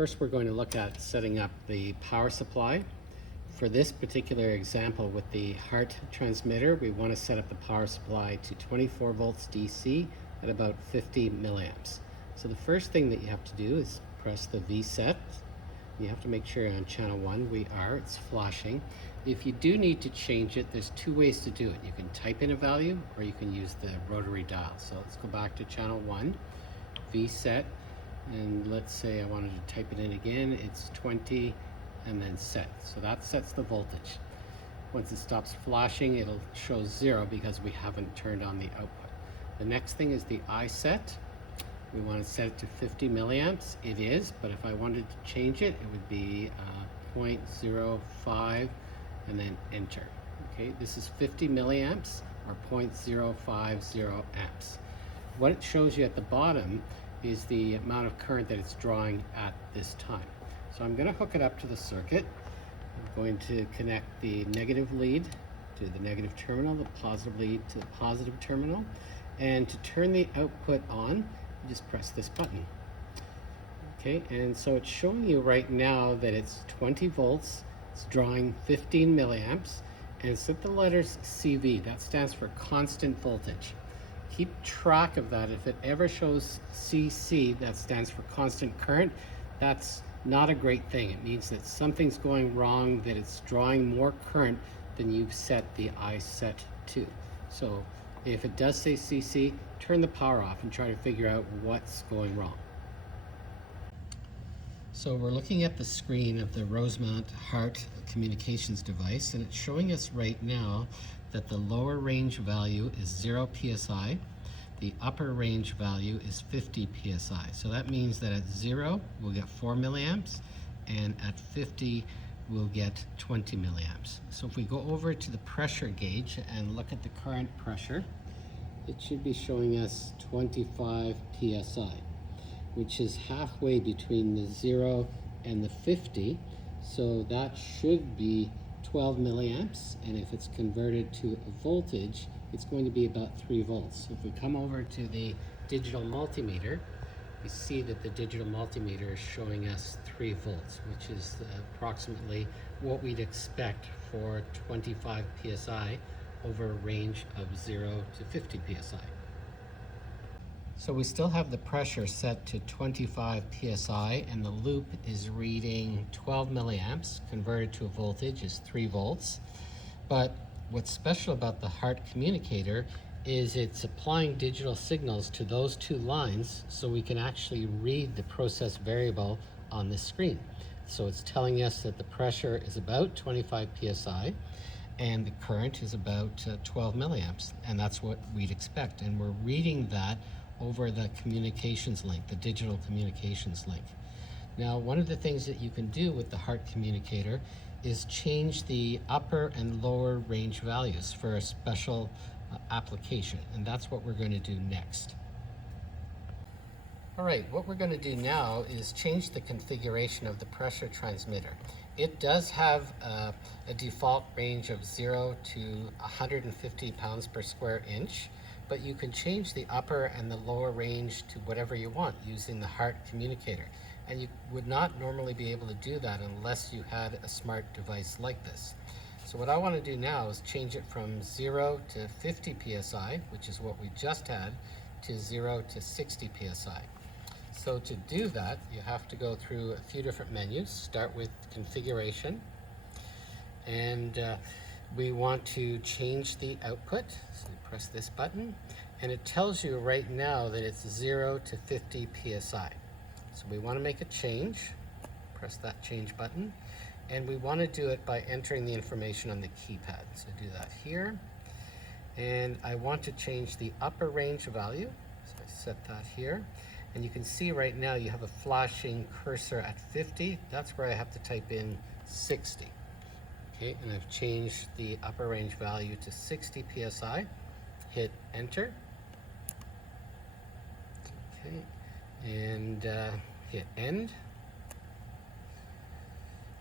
First, we're going to look at setting up the power supply. For this particular example with the Hart transmitter, we want to set up the power supply to 24 volts DC at about 50 milliamps. So the first thing that you have to do is press the V set. You have to make sure on channel 1 it's flashing. If you do need to change it, there's two ways to do it. You can type in a value or you can use the rotary dial. So let's go back to channel 1, V set, and let's say I wanted to type it in again. It's 20 and then set. So that sets the voltage. Once it stops flashing, it'll show 0 because we haven't turned on the output. The next thing is the I set. We want to set it to 50 milliamps. It is, but if I wanted to change it, it would be 0.05 and then enter. Okay, this is 50 milliamps or 0.050 amps. What it shows you at the bottom is the amount of current that it's drawing at this time. So I'm going to hook it up to the circuit. I'm going to connect the negative lead to the negative terminal, the positive lead to the positive terminal. And to turn the output on, you just press this button. Okay, and so it's showing you right now that it's 20 volts, it's drawing 15 milliamps, and it's at the letters CV. That stands for constant voltage. Keep track of that. If it ever shows CC, that stands for constant current, that's not a great thing. It means that something's going wrong, that it's drawing more current than you've set the I set to. So if it does say CC, turn the power off and try to figure out what's going wrong. So we're looking at the screen of the Rosemount Hart communications device, and it's showing us right now that the lower range value is 0 psi, the upper range value is 50 psi. So that means that at 0 we'll get 4 milliamps, and at 50 we'll get 20 milliamps. So if we go over to the pressure gauge and look at the current pressure, it should be showing us 25 psi, which is halfway between the 0 and the 50. So that should be 12 milliamps, and if it's converted to a voltage, it's going to be about 3 volts. So if we come over to the digital multimeter, we see that the digital multimeter is showing us 3 volts, which is approximately what we'd expect for 25 psi over a range of 0 to 50 psi. So we still have the pressure set to 25 psi, and the loop is reading 12 milliamps, converted to a voltage is 3 volts. But what's special about the Hart Communicator is it's applying digital signals to those two lines, so we can actually read the process variable on the screen. So it's telling us that the pressure is about 25 psi and the current is about 12 milliamps, and that's what we'd expect. And we're reading that over the communications link, the digital communications link. Now, one of the things that you can do with the Hart Communicator is change the upper and lower range values for a special application, and that's what we're going to do next. All right, what we're going to do now is change the configuration of the pressure transmitter. It does have a default range of 0 to 150 pounds per square inch, but you can change the upper and the lower range to whatever you want using the Hart Communicator. And you would not normally be able to do that unless you had a smart device like this. So what I want to do now is change it from 0 to 50 psi, which is what we just had, to 0 to 60 psi. So to do that, you have to go through a few different menus. Start with configuration, and we want to change the output. So we press this button, and it tells you right now that it's 0 to 50 psi. So we want to make a change. Press that change button, and we want to do it by entering the information on the keypad. So do that here, and I want to change the upper range value. So I set that here, and you can see right now you have a flashing cursor at 50. That's where I have to type in 60. Okay, and I've changed the upper range value to 60 psi. Hit enter. Okay, and hit end.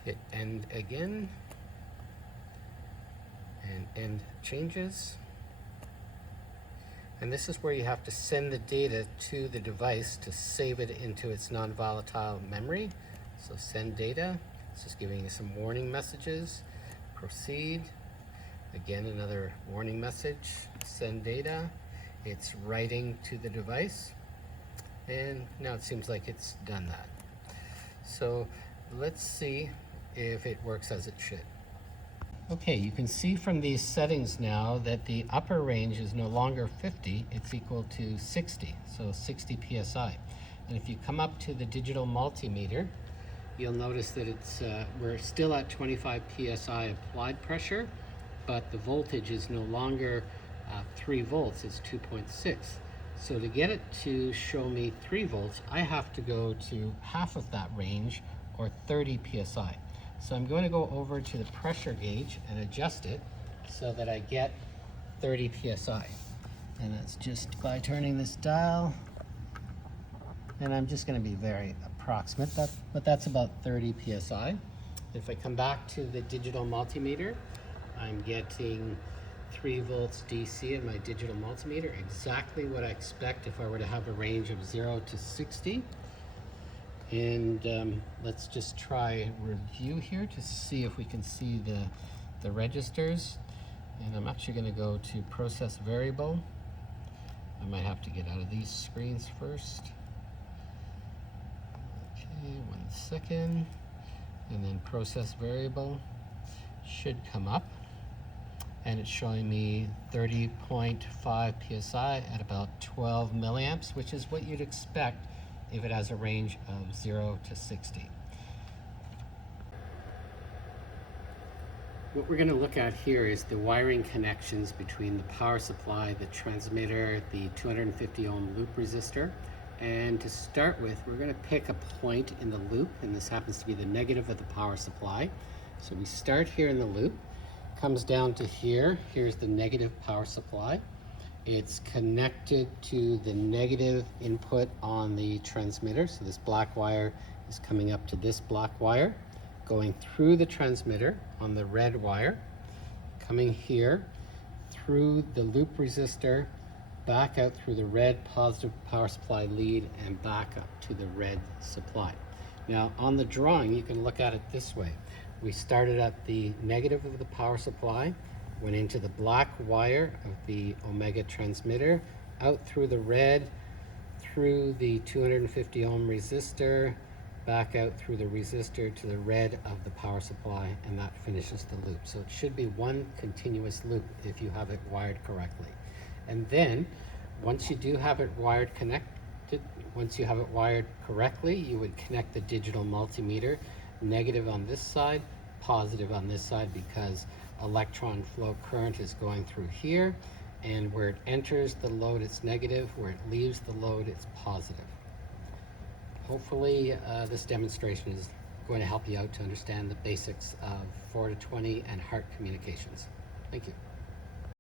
Hit end again, and end changes. And this is where you have to send the data to the device to save it into its non-volatile memory. So send data, it's just giving you some warning messages. Proceed, again another warning message. Send data, it's writing to the device, and now it seems like it's done that. So let's see if it works as it should. Okay, you can see from these settings now that the upper range is no longer 50, it's equal to 60, so 60 psi. And if you come up to the digital multimeter, you'll notice that we're still at 25 psi applied pressure, but the voltage is no longer 3 volts, it's 2.6. So to get it to show me 3 volts, I have to go to half of that range, or 30 psi. So I'm going to go over to the pressure gauge and adjust it so that I get 30 psi. And that's just by turning this dial. And I'm just going to be very approximate, but that's about 30 psi. If I come back to the digital multimeter, I'm getting 3 volts DC in my digital multimeter, exactly what I expect if I were to have a range of 0 to 60. And let's just try review here to see if we can see the registers. And I'm actually going to go to process variable. I might have to get out of these screens first. Okay, 1 second. And then process variable should come up. And it's showing me 30.5 psi at about 12 milliamps, which is what you'd expect if it has a range of 0 to 60. What we're going to look at here is the wiring connections between the power supply, the transmitter, the 250 ohm loop resistor. And to start with, we're going to pick a point in the loop, and this happens to be the negative of the power supply. So we start here in the loop, comes down to here. Here's the negative power supply. It's connected to the negative input on the transmitter. So this black wire is coming up to this black wire, going through the transmitter on the red wire, coming here through the loop resistor, back out through the red positive power supply lead, and back up to the red supply. Now on the drawing, you can look at it this way. We started at the negative of the power supply, went into the black wire of the omega transmitter, out through the red, through the 250 ohm resistor, back out through the resistor to the red of the power supply, and that finishes the loop. So it should be one continuous loop if you have it wired correctly. And then, once you do have it wired correctly, you would connect the digital multimeter, negative on this side, positive on this side, because electron flow current is going through here, and where it enters the load it's negative, where it leaves the load it's positive. Hopefully this demonstration is going to help you out to understand the basics of 4 to 20 and Hart communications. Thank you.